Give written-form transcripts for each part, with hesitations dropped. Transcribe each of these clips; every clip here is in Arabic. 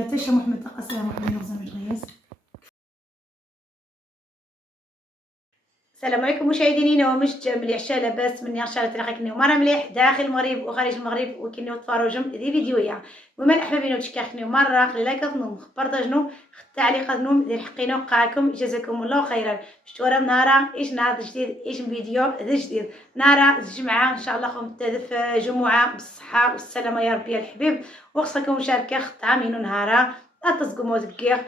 تشا محمد السلام عليكم ورحمة السلام عليكم مشاهدينا ومش مليح لاباس مني ان شاء الله تلاقيكني مرة مليح داخل المغرب وخارج المغرب وكنيو تفرجوا دي فيديويا ومن احبابنا تشكاخني مرة لايك نوم بارطاجنو تعليقات نوم دير حقينا وقعكم جزاكم الله خيرا شتورا نهارا ايش نهار جديد ايش فيديو جديد نهارا الجمعة ان شاء الله خم تدف جمعة بالصحة والسلامة يا ربي الحبيب وخصكم مشاركة عامين نهارا أتصقمو دقيق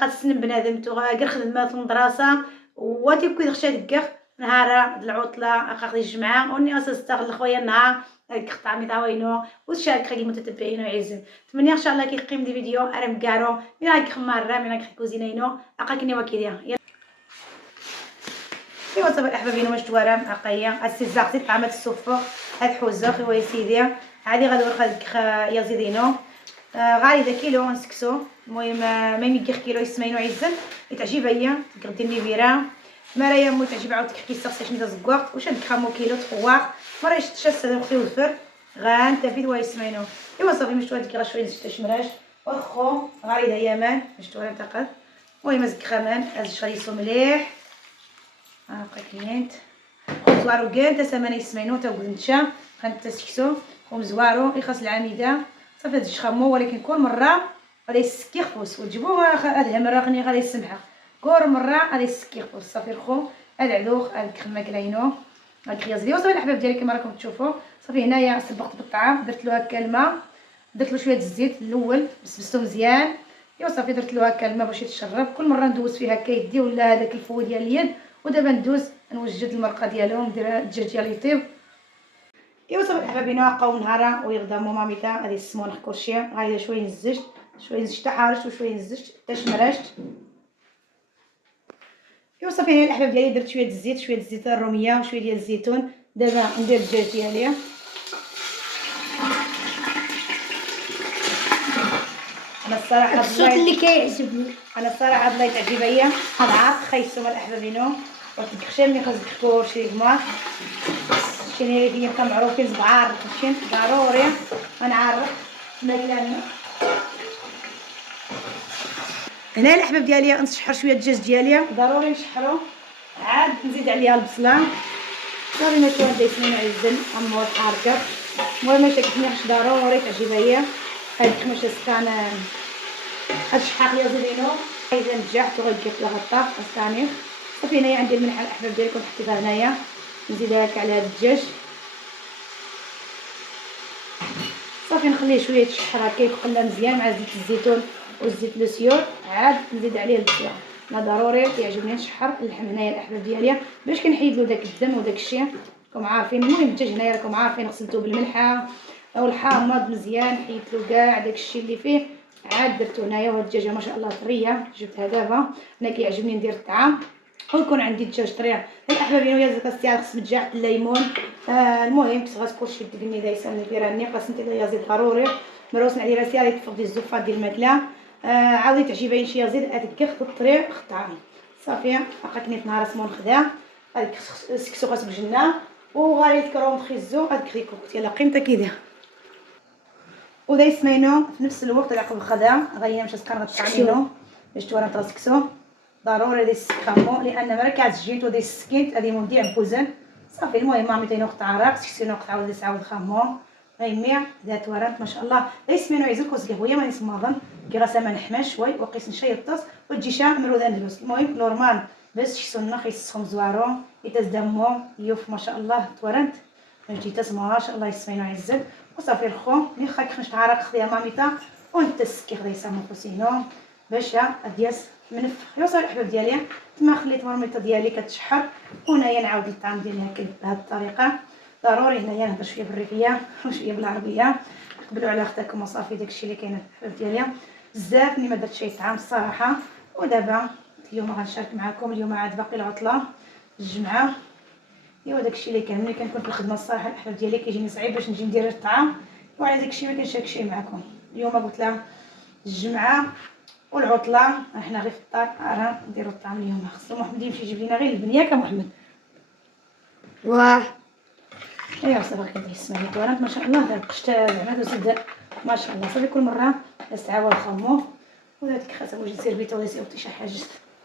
قد سنن بنادم غير خدمات المدرسة واتي كي دخشا دقيق نهار العطلة أخذ الجمعة وني أستغل خويا النهار قطع متعاونو وتشارك خلي المتتبعين ويعزم تمني إن شاء الله كي قيم دي فيديو أنا مكارو من هاك خمارة من هاك كوزينينو أقاكني وكيديا ايوا صافي الاحبابين واش توارم اقايا السيزاق زيد طعمات السفر هاد حوزه خويا سيدي هادي غادي نوريك يزيدينو غادي دا كيلو نسكسو المهم ما يميكيخ كيلو يسمينو عزل تعجب هي تقدي النيفيرا مرايا مو تعجب عاود كيف كيسقسي شنو زكواق واش هاد خامو كيلو تخواق مرا شتشاس اختي وفر غان تفيد واي يسمينو ايوا صافي مشتو هاديك راه شويه زيت شمراش واخو غادي دا يمان مشتو راه تاقد المهم زك خمان از شريسو مليح كاينت زوارو كان تا سمانه يسمينو تا قلنشا خانت تسكسو خم زوارو يخص العميده صافي هاد الشخمو ولكن كل مره غادي يسكي خفوس وتجيبو هاد المره غني غادي يسمحها كل مره غادي يسكي خفوس صافي رخو هاد العدوخ هاد الكخمه كلاينو هاد الخياز ديالو صافي الاحباب ديالي كما راكم تشوفوا صافي هنايا سبقت بالطعام درت له هكا الماء درت له شويه الزيت الاول بسبستو مزيان ايوا صافي درت له هكا الماء باش يتشرب كل مره ندوز فيه هكا يدي ولا هذاك الفو ديال اليد ودابا ندوز نوجد المرقه ديالهم ندير الدجاج ديالي يطيب ايوا صافي احبابينا بقاو نهارا ويخدموا ماميتا غادي السمون كلشي غادي شويه نزجت شويه نزجت حارشت وشويه نزجت حتى شمرشت ايوا صافي هنا الاحباب ديالي درت شويه الزيت شويه الزيت الروميه وشويه ديال الزيتون دابا ندير الدجاج ديالي انا الصراحه الصوت اللي كيعجبني انا الصراحه الله تعجب ليا العاق خايسو الاحبابينو وتكشم مي خاصك كلشي كما شنو هي كان معروفين صغار كلشي ضروري غنعرف ماكلنا هنا الاحباب ديالي نشحر شويه الدجاج ديالي ضروري نشحرو عاد نزيد عليها البصله صافي ما شويه بدا يسمن عزل امور حارقه المهم ما شكتنيش ضروري تعجب ليا هاد الكمشه سكان هاد الشحاق اللي زيدينو اذا نجحت وغنجيب لها الطاق الثاني صافي هنايا عندي الملح الاحباب ديالي كنت حطيتها هنايا نزيدها لك على هاد الدجاج صافي نخليه شويه يتشحر هكا يقلى مزيان مع زيت الزيتون والزيت لوسيور عاد نزيد عليه البصله انا ضروري كيعجبني نشحر اللحم هنايا الاحباب ديالي باش كنحيد له داك الدم وداك الشيء راكم عارفين المهم الدجاج هنايا راكم عارفين غسلته بالملحه او الحامض مزيان حيدت له كاع داك الشيء اللي فيه عاد درتو هنايا وهاد الدجاجه ما شاء الله طريه جبتها دابا انا كيعجبني ندير الطعام ويكون عندي الدجاج طريه الاحباب ويا زيت السياق خص متجاع الليمون المهم كتغاس كلشي ديالني دايسه من فيراني خاص انت يزيد ضروري مروس على راسي غادي تفض الزفات ديال الماكله عاودي تعجبين شي يزيد هذيك الطريق الطعام صافي عقلتني نهار سمون خدا هذيك سكسو خاص بجنه وغادي تكرو مخيزو هذيك ديك الوقت يلا قيمتها كيدير ودا يسمينو في نفس الوقت عقب الخدا غادي نمشي سكر غتعملو باش تورا تسكسو ضروري دي السكامو لان مركع الجيت ودي السكينت هذه موديع بوزن صافي المهم مامي نقطع عراق سكسي نقطع ودي تعاود خامو غيميع ذات ورات ما شاء الله يسمينو عيزو كوز قهويه ما يسماضن كي غاسا ما نحماش شوي وقيس نشي الطاس وتجي شا مروده ندوس المهم نورمال بس شسونا خيسهم زوارو يتاز دمو يوف ما شاء الله تورنت جيتي تسمع ما شاء الله يسمينو عزل وصافي الخو ملي خاك خمشت عراق خديها ماميتا وانت سكي خدي سامو خوسينو باش دياس منفخ يوصل الاحباب ديالي تما خليت مرميطه ديالي كتشحر وهنايا نعاود الطعام ديالي هكا بهذه الطريقه ضروري هنايا نهضر شويه بالريفيه وشويه بالعربيه قبلوا على اختكم وصافي داكشي اللي كاين الاحباب ديالي بزاف ملي ما درت شي طعام الصراحه ودابا اليوم غنشارك معكم اليوم عاد باقي العطله الجمعه ايوا داكشي اللي كان ملي كنكون في الخدمه الصراحه الاحباب ديالي كيجيني صعيب باش نجي ندير الطعام وعلى داكشي ما كنشاركش معكم اليوم قلت لها الجمعه والعطله احنا غير في الدار راه نديرو الطعام اليوم خصو محمد يمشي يجيب لينا غير البنيه كمحمد واه ايوا صافي كندير السمانه الدورات ما شاء الله داك قشطه زعما تزيد ما شاء الله. صافي كل مره استعاود نخمو وداك خاصها واش ندير بيتا ولا سيوطي شي حاجه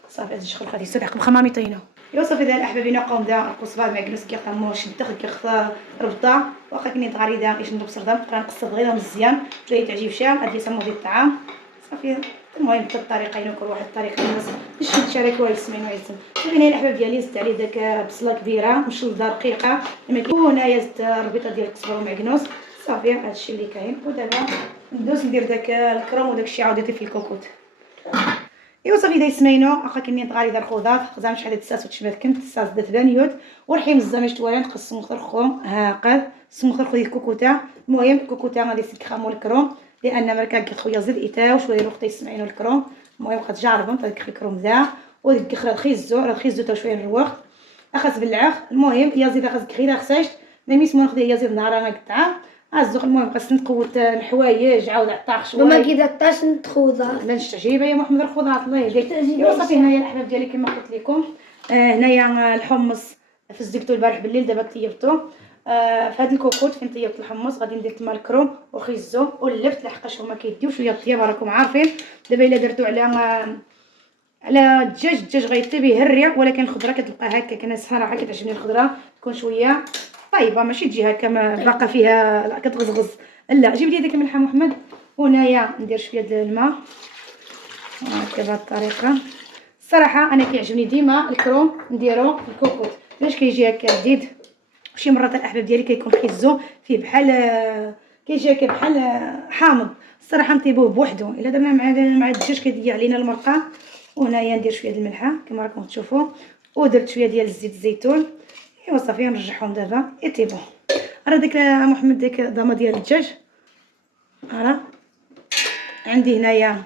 صافي هاد الشخر غادي يصير يعقب خماميطينو. ايوا صافي دابا احبابينا قوم دا القصبه معكنوس كيقمو شده كيخصها ربطه واخا كنيت غريده اش ندوب سردام نقرا نقصر غير مزيان باش تعجب شام غادي يسمو ديال الطعام صافي. المهم حتى الطريقه كل واحد الطريقه الناس باش تشاركوها يسمعوا ويعزم. صافي هنا الاحباب ديالي زدت عليه داك بصله كبيره مشلضه رقيقه وهنايا زدت الربيطه ديال الكزبره ومعكنوس صافي هادشي اللي كاين. ودابا ندوز ندير داك الكروم وداك الشيء عاودتي في الكوكوط. ايوا صافي دا يسمينو واخا كنيت غالي الخضار خزام شحال هاد الساس وتشبكنت الساس دات بانيوت ورحيم الزمج توالان تقص مخرخو هاقد سمخرخو ديال الكوكوطه. المهم الكوكوطه غادي تسكخامو الكروم لان مركا خويا زيد ايتاو شويه الوقت يسمعينو الكروم. المهم بقات جاربه تدخل الكروم ذا وديك الخيزو تا شويه نروخ اخاس بالعاخ. المهم يا زيد اخاس غير خساشت ما ميسمو ناخذ يا زيد نهار ما قطعه الزوق. المهم خاص نقوت الحوايج عاود عطاخ شويه وما كيدطاش الخضار لا نستعجيبه يا محمد الخضار الله يهديك. ايوا صافي هنايا الاحباب ديالي كما قلت لكم هنايا الحمص فزقته البارح بالليل دابا طيبته. في هذا الكوكوط فين طيبت الحمص غادي ندير تما الكروم وخيزو ولفت لحقاش هما كيديو شويه الطياب راكم عارفين. دابا الا درتو على الدجاج غيطيب يهري ولكن الخضره كتبقى هكا. كان صراحه كتعجبني الخضره تكون شويه طيبه ماشي تجي هكا باقا فيها كتغزغز لا. جيب لي ديك الملحه محمد. وهنايا ندير شويه ديال الماء هكا بهاد الطريقه. الصراحه انا كيعجبني ديما الكروم نديرو في الكوكوط باش كيجي هكا جديد. شي مرات الاحباب ديالي كيكون خيزو فيه بحال كيجي هكا بحال حامض الصراحه نطيبوه بوحدو الا درنا مع الدجاج كيضيع علينا المرقه. وهنايا ندير شويه ديال الملحه كما راكم تشوفوا ودرت شويه ديال الزيت الزيتون. ايوا صافي نرجعهم دابا يطيبوا. راه ديك محمد ديك ضامه ديال الدجاج راه عندي هنايا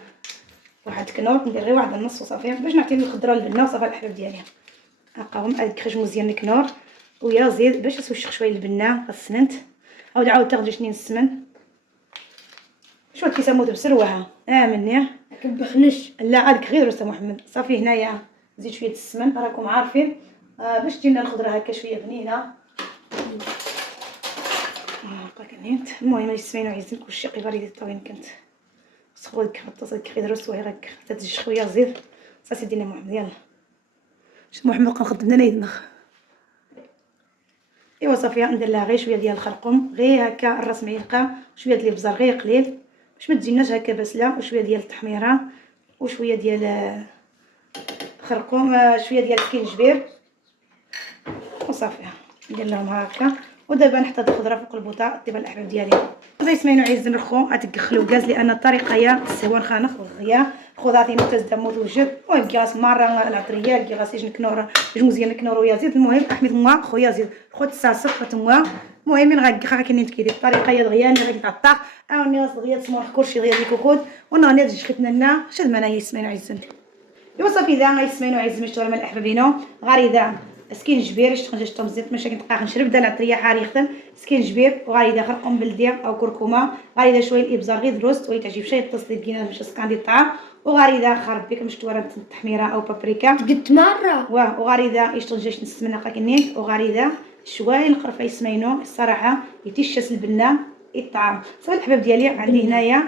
واحد الكنور ندير غير واحد النص وصافي باش نعطي الخضره البنه وصافي الاحباب ديالي هاكاهم كيخرج مزيان الكنور ويا زيد باش نسوشخ شويه البنه السننت عاود تاخدي شنين السمن شو كيسموه بسروها مني كبخنش لا هذيك غير استاذ محمد. صافي هنايا زيد شويه السمن راكم عارفين باش تجينا الخضره هكا شويه بنينه هاكا كنيت. المهم يسمعينو عايزين كلشي قبالي ديال الطاوين كنت سخو ديك الخطه ديك غير صغيره حتى تجي شويه زيد صافي دينا محمد يلا شوف محمد بقى نخدم لنا يدمخ. ايوا صافي ندير لها غير شويه ديال الخرقوم غير هكا الراس معلقه شويه ديال البزار غير قليل باش ما تجيناش هكا بسله وشويه ديال التحميره وشويه ديال خرقوم شويه ديال السكينجبير وصافي ندير لهم هكا. ودابا نحط الخضره فوق البوطه طيب الاحباب ديالي زي سمعينو عايز نرخو غتكخلو غاز لان الطريقه هي السهوان خانخ وغيا خضراتي متزده موجود. المهم كيغاس مره العطريه كيغاس نكنور جوج مزيان نكنور ويا زيد. المهم احمد موا خويا زيد خد الساسق تما. المهم من غنكخا كاينين كيدير الطريقه هي دغيا اللي غادي تعطاق او الناس دغيا تسمح كلشي دغيا الكوكود ونغني تجي خدنا لنا شاد معنا يسمعينو عايزين. ايوا صافي اذا غيسمعينو عايزين مشتور من الاحبابينو غاريدا سكينجبير تنجم زيت ماشي كنبقى نشرب دا العطريه حار يخدم سكينجبير وغادي خرقوم بلديه او كركمه غادي شويه الابزار غير دروست ويتعجب شي التصليب كاينه باش تسكاندي الطعام وغادي خرب بك مشتوره التحميره او بابريكا قد مره وغادي يشطنجاش نص مناقه كنين وغادي شويه القرفه يسمينو الصراحه يتيشس البنه الطعام. صافي الحباب ديالي عندي هنايا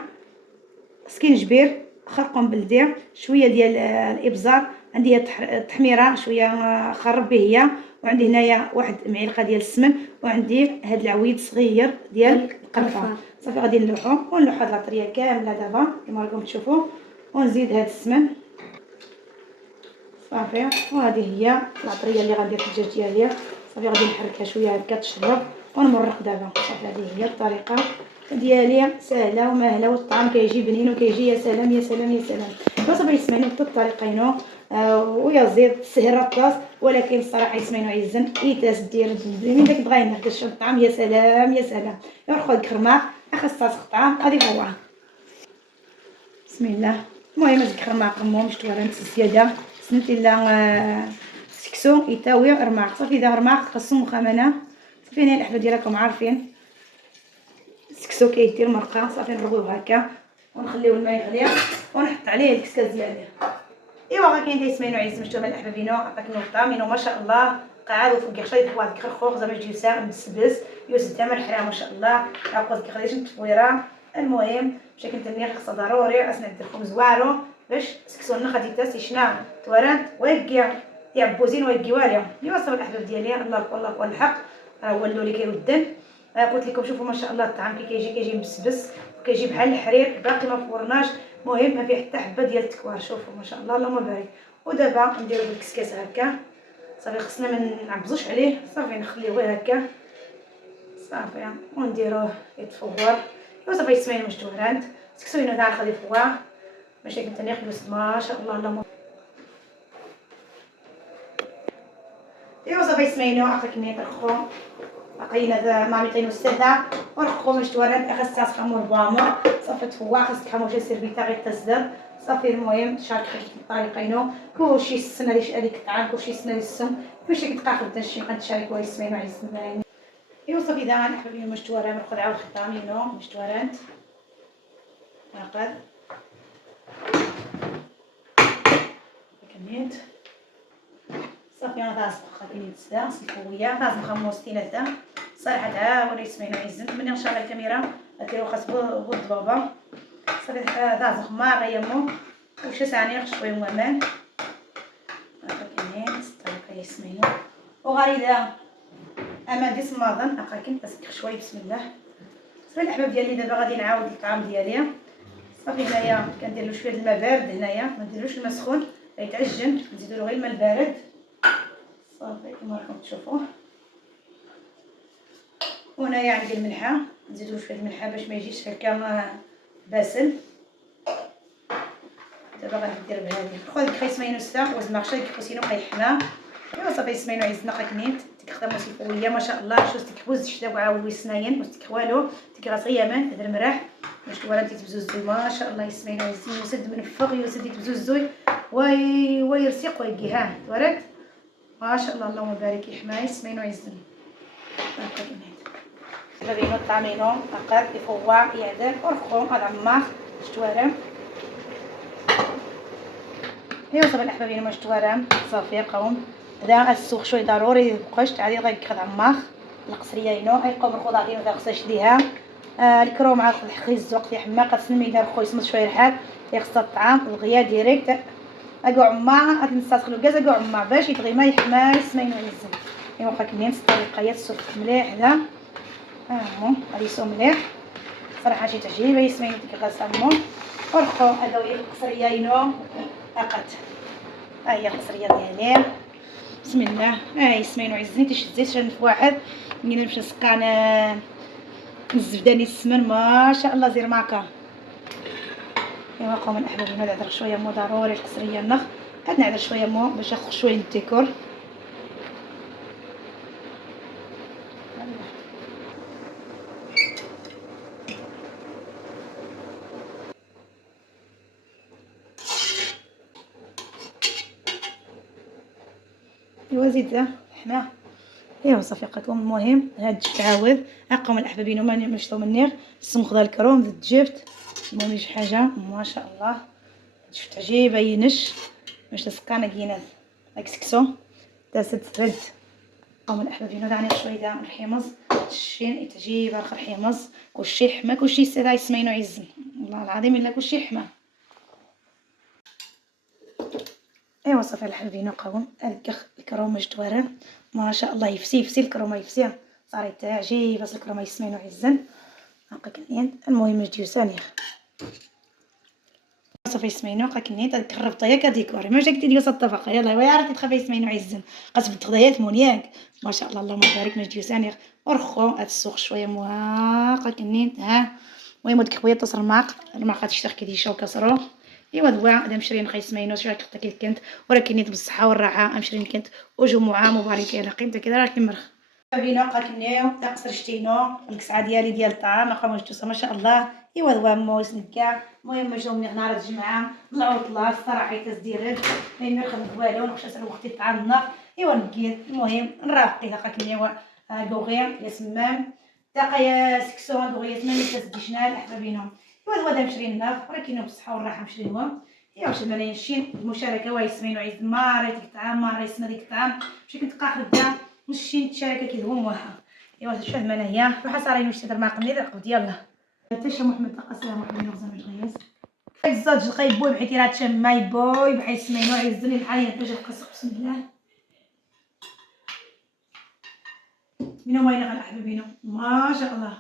سكينجبير خرقوم بلديه شويه ديال الابزار عندي التحميره شويه خرب به هي وعندي هنايا واحد معلقه ديال السمن وعندي هاد العويد صغير ديال القرفه. صافي غادي نلوحو ونلوح هاد العطريه كامله دابا كما راكم تشوفوا ونزيد هاد السمن صافي. وهذه هي العطريه اللي غندير في الدجاج ديالي صافي غادي نحركها شويه هكا تشرب ونمرق دابا. صافي هذه هي الطريقه ديالي سهله وماهله والطعم كيجي بنين وكيجي يا سلام يا سلام يا سلام. صافي يسمعينو بحال الطريقينو ويا زيد سهره الطاس ولكن الصراحه يسمعينو عايزين ايتاس دير من داك بغا ينهكش الطعم يا سلام يا سلام. يرخو ديك الخرماق اخص طاس الطعام غادي هو بسم الله. المهم هذيك الخرماق مش توالنت زياده سنت الا سكسو يتاوي رماق. صافي اذا رماق خاصو مخامنه صافي هنا الاحباب ديالكم عارفين السكسو كيدير مرقه صافي نرغوه هكا ونخليوه الماء يغلي ونحط عليه الكسكاز ديالي. ايوا راه كاين اللي يسمعينو عايز مشتوى الاحبابينو عطاك نوطه مينو ما شاء الله قاعد وفوق خشاي فوق هذيك الخوخ زعما جيوسا مسبس يوسف تمر حرام ما شاء الله عقود كخليش نتفويرا. المهم باش كنتني خصها ضروري اسنا نديركم زوارو باش سكسونا غادي تاسي شنا تورانت ويكيا يعبوزين ويكيواليا يوصل الاحباب ديالي الله اكبر الحق هو اللي كيودن. قلت لكم شوفوا ما شاء الله الطعام كيجي مسبس وكيجي بحال الحرير باقي ما فورناش. المهم ما فيه حتى حبه ديال التكوار شوفوا ما شاء الله اللهم بارك. ودابا نديرو بالكسكاس هكا صافي خصنا ما نعبزوش عليه صافي نخليوه غير هكا صافي ونديروه يتفور صافي يسمعين مشتورانت سكسوينو تاع نخلي فواه باش كنت ناخذ ما شاء الله اللهم صافي يسمعينو عقلك نيت الخو باقيين هذا ماميطين وستة ورخو مشتورانت اخس تاس خمور بامور صافي تفوا خاصك تحمو شي سيرفيتا غير تصدر صافي. المهم شارك خديت الطريقينو كلشي السنه هذيك الطعام كلشي السنه السم فاش كتبقى خدام شي غنتشارك ويسمعينو على السمعين. صافي اذا نحبوا المشتوران ناخذ عاود خدامينو مشتورانت ناخذ كميت صافي انا داز خاطيني تسدا الفويه داز مخموستين هذا صراحه تعاونوا يسمعينو عزت من ان شاء الله الكاميرا ديروا خاص بالضبابه صافي داز خمار يمو وش ثاني شويه مهمان هكا كميت طريقه يسمعينو وغريده اما ديس ماضن اقاكن بس شويه بسم الله. صافي الاحباب ديالي دابا غادي نعاود الطعام ديالي صافي. هنايا كندير له شويه الماء بارد هنايا ما نديروش الماء سخون يتعجن نزيدو له غير الماء البارد صافي كما راكم تشوفوا. وهنايا عندي الملحه نزيدو شويه الملحه باش ما يجيش هكا باسل. دابا غادي ندير بهذه خذ كريس ماينوستا وزن مارشا كيخوسينو قيحنا صافي يسمعينو عزنا قاكنيت تخدموا سيفويه ما شاء الله شوز تكبوز شتا عاود ويسناين وستكوالو تكراس غيامان هذا المراح باش ورا تيتبزوزوي ما شاء الله يسمعينو عزين يسد من فوق يسد يتبزوزوي ويرسيق ويجيها ورد ما شاء الله اللهم بارك يحمى يسمعينو عزين هكا كنت بينو طعمينو اقاد يفوا يعدل ورخو هذا عماخ شتوارم صافي الاحبابين ما شتوارم صافي قوم هذا السوق شوي ضروري مابقاش عادي غيكخد عماخ القصريه ينو غيقوم الخضار تاع خصها شديها الكرو مع الخيز وقت حماقه تسمي دار خويا يسمط شويه الحال يخص الطعام الغيا ديريكت اكو عما غادي نستدخلو كاز اكو عما باش يطغي ما يحمى يسمينو ينزل واخا كمين الطريقه السوق مليح هذا غادي يسوق مليح صراحه شي تعجيبه يسمينو كيغسمو ورخو هذا هو القصريه ينو اقات هي القصريه ديالي بسم الله يسمينو عزني تشد زيت في واحد ملي نمشي نسقى الزبداني السمن ما شاء الله زير ماكا. قوم الاحباب هنا نعذر شويه مو ضروري القصريه النخ هاد نعذر شويه مو باش ناخذ شويه الديكور زيد حنا صافي قاتهم. المهم هاد تعاود اقوم الاحبابين وما نمشطو منير السمخ ديال الكروم زدت جبت. المهم شي حاجه ما شاء الله شفت عجيبه ينش باش تسقانا كينات داك سكسو تاسد رد. قوم الاحبابين ودعني شويه دام الحمص الشين تعجيب اخر حمص كلشي حما كلشي سدا يسمينو عزن والله العظيم الا كلشي حما. صافي الحبابين قوم الكخ الكرومه جدواره ما شاء الله يفسي الكرومه يفسيها صاري تعجيب بس الكرومه يسمينو عزن هاكا كنين. المهم جديو سانيخ صافي يسمينو هاكا كنين تكرفطه ياك ديكور ما جاك ديال الطبقه يلاه ويا عرفتي تخافي يسمينو عزن قصب تغدايات مونياك ما شاء الله اللهم بارك ما جديو سانيخ ورخو هاد السوق شويه هاكا كنين المهم ديك خويا تصر الماق غاتشتخ كي شاو كسرو دواء هذا مشرين خايس ماينوس شحال كنت ولكن نيت بالصحه والراحه مشرين كنت وجمعه مباركه على قيمته كذا راه كيمرخ بينا قاكنيو تقصر شتينو الكسعه ديالي ديال الطعام اخا جوج ما شاء الله دواء موس نكا. المهم جاو من نهار الجمعه العطله الصراحه تزديرد ما نخدم والو نخشى نسال وقتي الطعام النار نقيت. المهم نرافقي قاكنيو غوغير يا سمام تاقيا سكسو غوغير تمام تسديشنا الاحبابينهم دواء مشرين ناف ولكن بالصحه والراحه مشرينهم يا واش انا نشين المشاركه واي سمين وعيد ماري ديك الطعام ماري سما ديك الطعام ماشي كنت قاخده نشين الشركه كيدوم واها ايوا شوف انا هي روح صاري واش تهضر مع قنيد عقد يلا حتى محمد السلام عليكم نغزا ما تغيز الزوج القيب بوي بحيت راه تشم ماي بوي بحال سمينو عيزني العين باش نقص بسم الله منو ما يلقى احبابينو ما شاء الله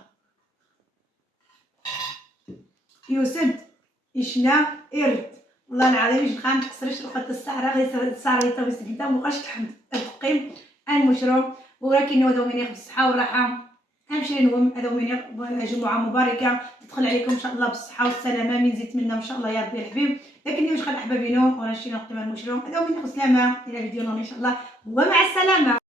يوسف يشنا إرد والله العظيم يجي خان تكسرش لقد السعر غير السعر يطويس كدا مبقاش تحمد القيم المشروع ولكن هذا من ياخذ الصحة والراحة امشي لهم هذا من جمعة مباركة تدخل عليكم ان شاء الله بالصحة والسلامة من زيت منا ان شاء الله يا ربي الحبيب لكن واش خان احبابينو وانا شي نقدم المشروع هذا من ياخذ سلامة الى فيديو ان شاء الله ومع السلامة.